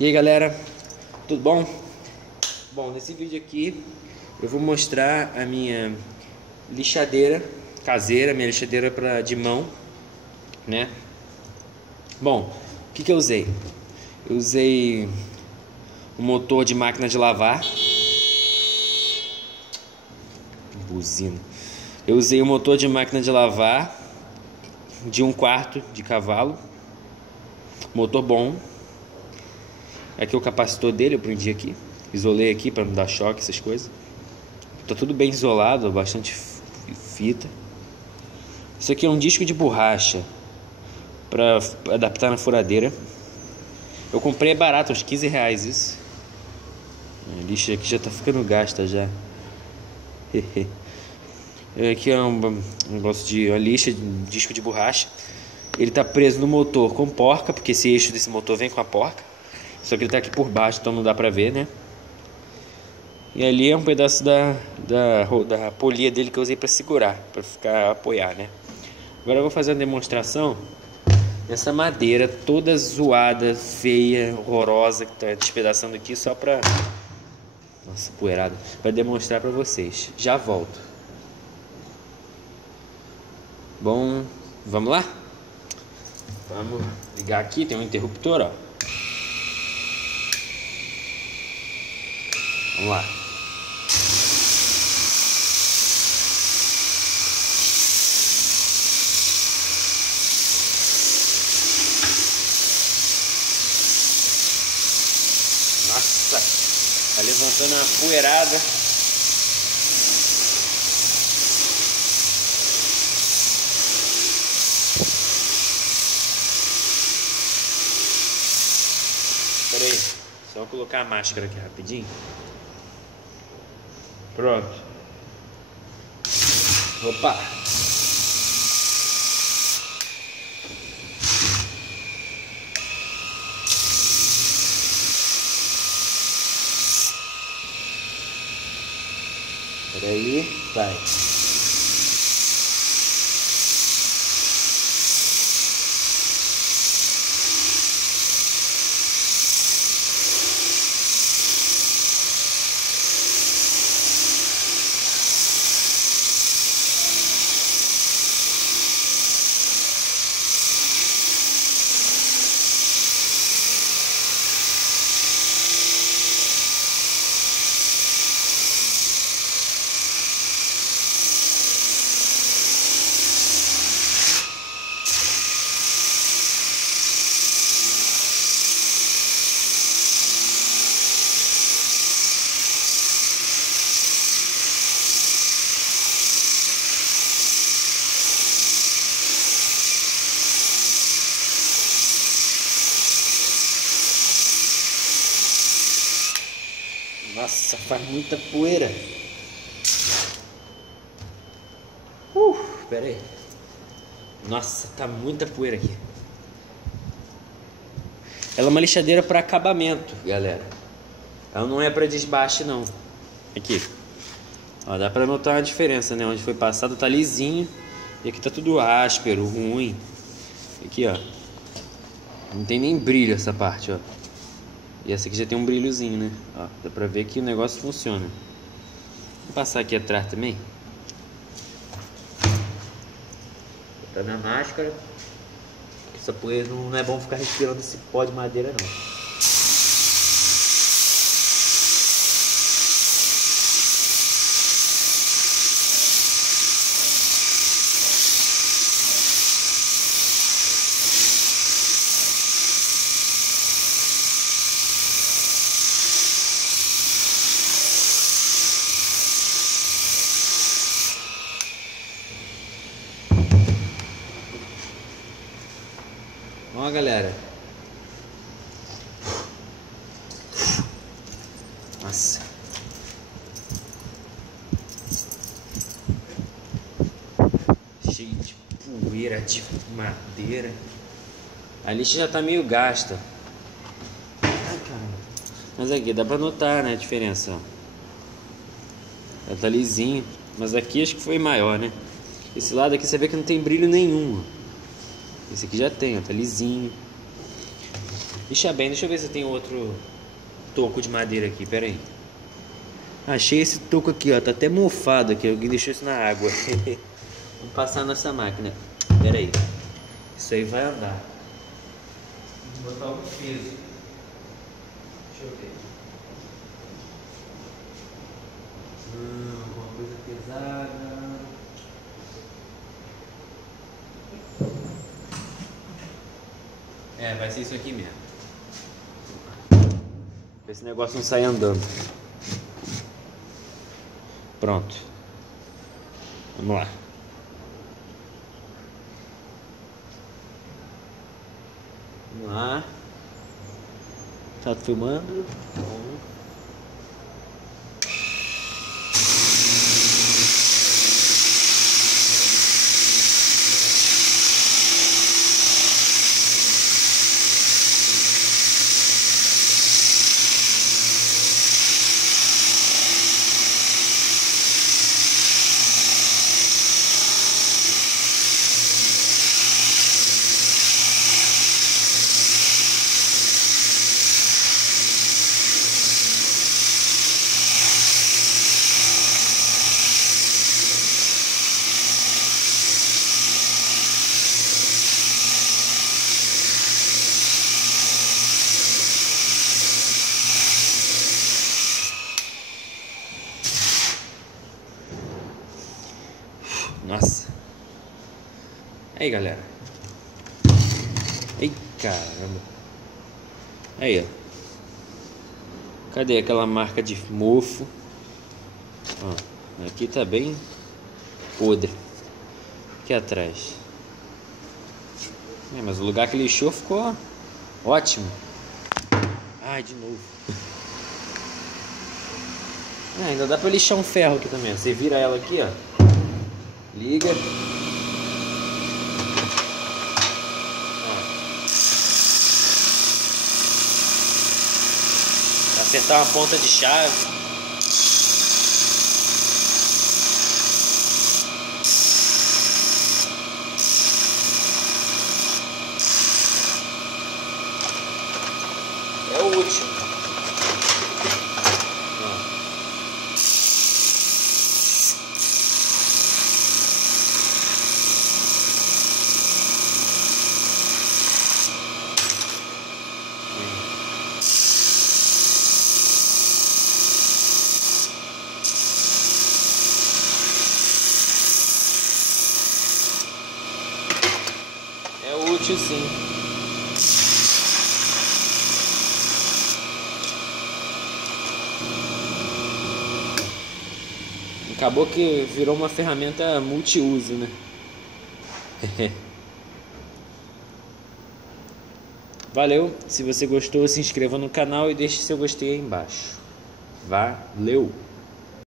E aí galera, tudo bom? Bom, nesse vídeo aqui eu vou mostrar a minha lixadeira caseira, minha lixadeira de mão, né? Bom, o que eu usei? Eu usei um motor de máquina de lavar, buzina. Eu usei um motor de máquina de lavar de 1/4 de cavalo, motor bom. Aqui é o capacitor dele, eu prendi aqui, isolei aqui para não dar choque, essas coisas. Tá tudo bem isolado, bastante fita. Isso aqui é um disco de borracha para adaptar na furadeira. Eu comprei barato, uns R$15 isso. A lixa aqui já tá ficando gasta já. Aqui é um negócio de uma lixa, um disco de borracha. Ele tá preso no motor com porca, porque esse eixo desse motor vem com a porca. Só que ele tá aqui por baixo, então não dá pra ver, né? E ali é um pedaço da polia dele que eu usei pra segurar, pra ficar apoiar, né? Agora eu vou fazer uma demonstração dessa madeira toda zoada, feia, horrorosa, que tá despedaçando aqui só pra... Nossa, poeirada. Vai demonstrar pra vocês. Já volto. Bom, vamos lá? Vamos ligar aqui, tem um interruptor, ó. Vamos lá. Nossa, tá levantando uma poeirada. Pera aí, só colocar a máscara aqui rapidinho. Pronto. Opa. Peraí, vai. Nossa, faz muita poeira. Pera aí. Nossa, tá muita poeira aqui. Ela é uma lixadeira para acabamento, galera. Ela não é para desbaste, não. Aqui. Ó, dá para notar a diferença, né? Onde foi passado tá lisinho. E aqui tá tudo áspero, ruim. Aqui, ó. Não tem nem brilho essa parte, ó. E essa aqui já tem um brilhozinho, né? Ó, dá pra ver que o negócio funciona. Vou passar aqui atrás também. Botar minha máscara. Essa poeira não é bom ficar respirando esse pó de madeira, não. Ó, galera. Nossa. Cheio de poeira, de madeira. A lixa já tá meio gasta. Ai, caramba. Mas aqui dá pra notar, né, a diferença. Ela tá lisinho. Mas aqui acho que foi maior, né? Esse lado aqui você vê que não tem brilho nenhum. Esse aqui já tem, ó, tá lisinho. Lixa bem, deixa eu ver se tem outro toco de madeira aqui, pera aí. Achei esse toco aqui, ó, tá até mofado aqui, alguém deixou isso na água. Vamos passar nessa máquina. Pera aí. Isso aí vai andar. Vou botar algum peso. Deixa eu ver. Alguma coisa pesada. É, vai ser isso aqui mesmo. Pra esse negócio não sair andando. Pronto. Vamos lá. Vamos lá. Tá filmando? Bom. Nossa. Aí, galera. Ei, caramba. Aí, ó. Cadê aquela marca de mofo? Ó, aqui tá bem podre. Aqui atrás. Mas o lugar que lixou ficou ótimo. Ai, de novo. Ainda dá pra lixar um ferro aqui também. Você vira ela aqui, ó. Liga. Acertar uma ponta de chave. É o último. É útil, sim. Acabou que virou uma ferramenta multiuso, né? Valeu. Se você gostou, se inscreva no canal e deixe seu gostei aí embaixo. Valeu!